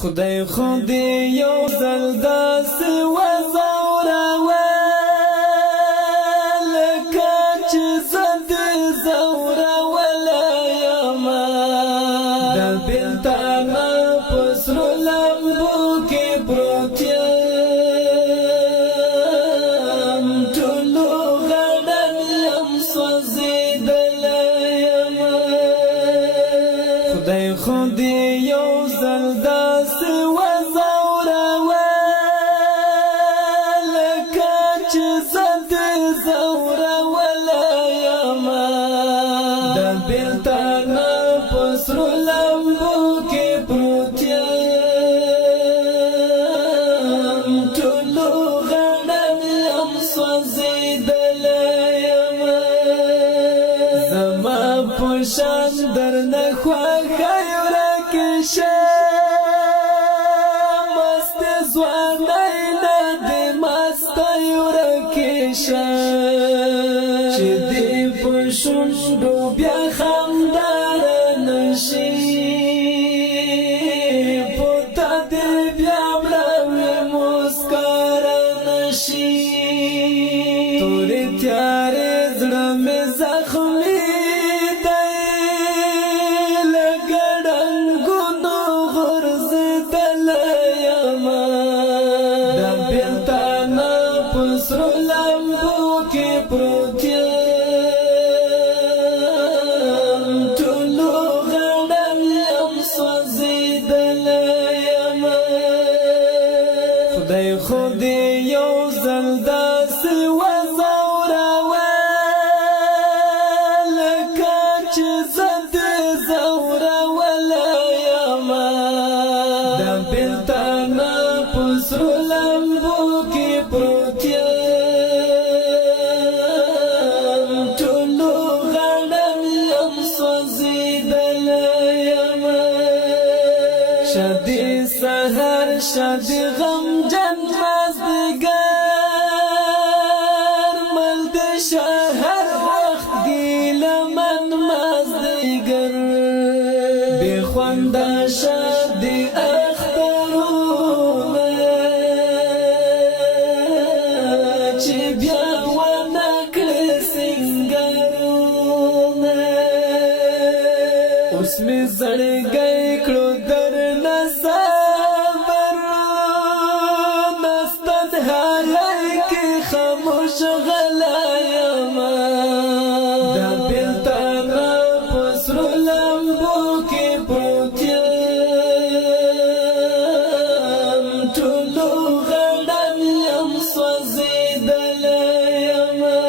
خدای یو ځل داسې وزوروه لکه چې زه دې زورولی یمه د بېلتانه په سرو لمبو کې پروت یم ټولو غړن یم سوځېدلی یمه خدای خو دې یو ځل داسې وزوروه لکه چې زه دې زورولی یمه د بېلتانه په سرو لمبو کې پروت یم ټولو غړن یم سوځېدلی یمه زما په شان درنه خوښه ورکې شه مستې ځوانۍ نه دې مستی ورکې شه چې دې په شونډو بیا خندا رانشي په تا دې بیا مړه وي موسکا رانشي تورې تیارې زړه مې زخمي سرو لمبو کې پروت یم ټولو غړن یم سوځېدلی یمه خدای خو دې یو ځل داسې وزوروه لکه چې زه دې زورولی یمه د بېلتانه په سرو لمبو کې پروت یم شادی سحر شادی غمجن مازدیگر ملد شهر وقت گیله من مازدیگر بی خونده شادی اخترونه چی بیا ونکړي سنگرونه اوس می زړګی کړو درنه صبر نستد حالی کې خاموش غلی یمه د بېلتانه په سرو لمبو کې پروت یم ټولو غړن یم سوځېدلی یمه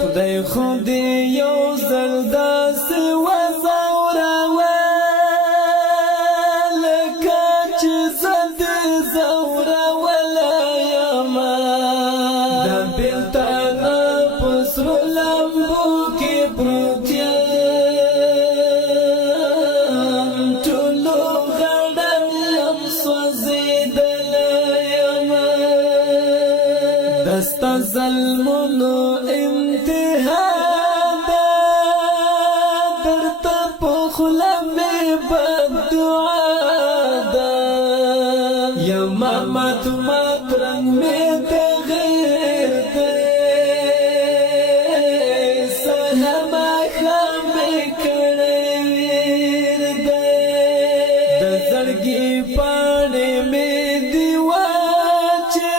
خدای خو دې یو ځل داسې وزوروه لکه چې زه دې زورولی یمه د بېلتانه په سرو لمبو کې پروت یم ټولو غړن یم سوځېدلی یمه د ستا ظلمونو انتها خوله مې بددعا ده یمه مات مات رنګ مې تغیر دی سهار ماښام مې کړی ویر دی د زړګي پاڼې مې دي واچې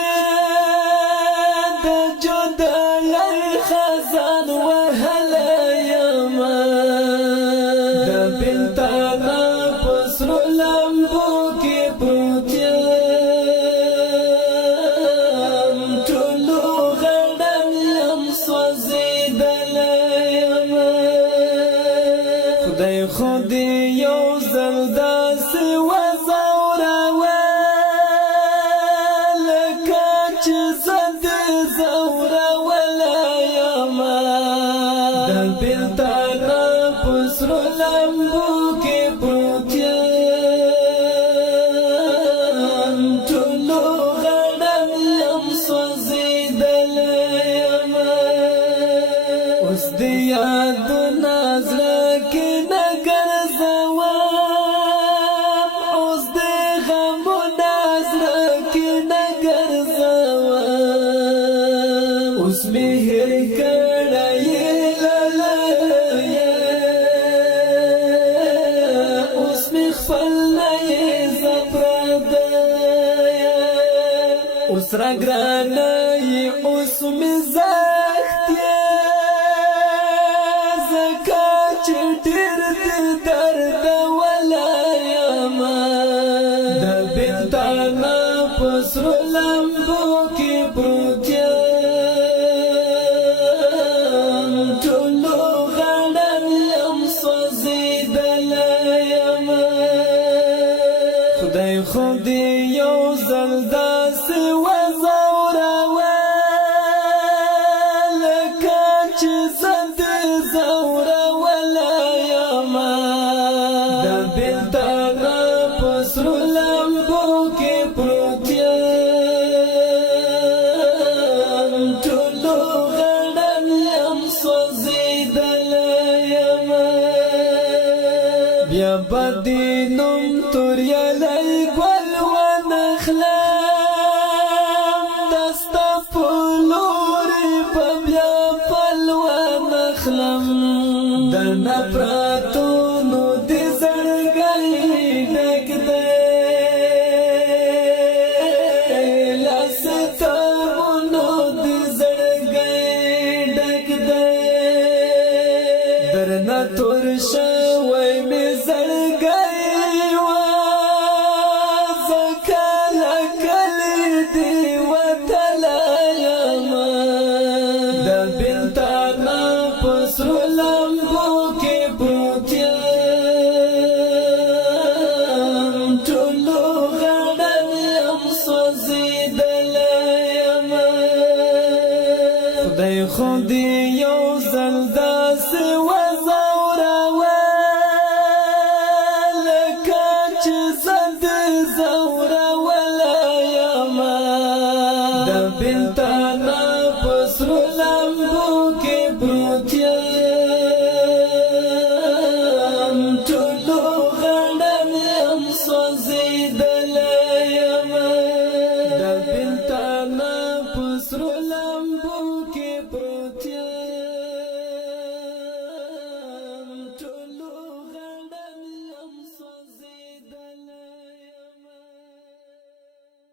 د جدایۍ خزان وهلی یمه بېلتانه په سرو لمبو کې پروت یم ټولو غړن یم سوځېدلی یمه خدای خو دې یو ځل داسې وزوروه لکه چې زه دې زورولی یمه د بېلتانه په سرو لمبو کې پروت یم خپل نه یې زپردیه اوس راګرانه یې اوس مې زښت یې ځکه چې ډېر دې دردولی یمه د بېلتانه په سرو لمبو کې پروت یم ټولو غاړه یم سوځېدلی یمه خدای خو دې یو ځل داسې وځوروه لکه چې زه دې ځورولی یمه د بېلتانه په سرو لمبو کې پروت یم ټولو غاړه یم سوځېدلی یمه بیا به دې نوم توریالی ګل ونخلم دا ستا په لورې به بیا پل ونخلم درنه پرتونو دې زړګی ډک دی له سترګونو دې زړګی ډک دی درنه تور شوی مې زړګی وه ځکه له کلي دې وتلی یمه د بېلتانه په سرو لمبو کې پروت یم ټولو غاړه یم سوځېدلی یمه خدای خو دې یو ځل داسې وځوروه لکه چې زه دې ځورولی یمه د بېلتانه په سرو لمبو کې پروت یم ټولو غاړه یم سوځېدلی یمه د بېلتانه په سرو لمبو کې پروت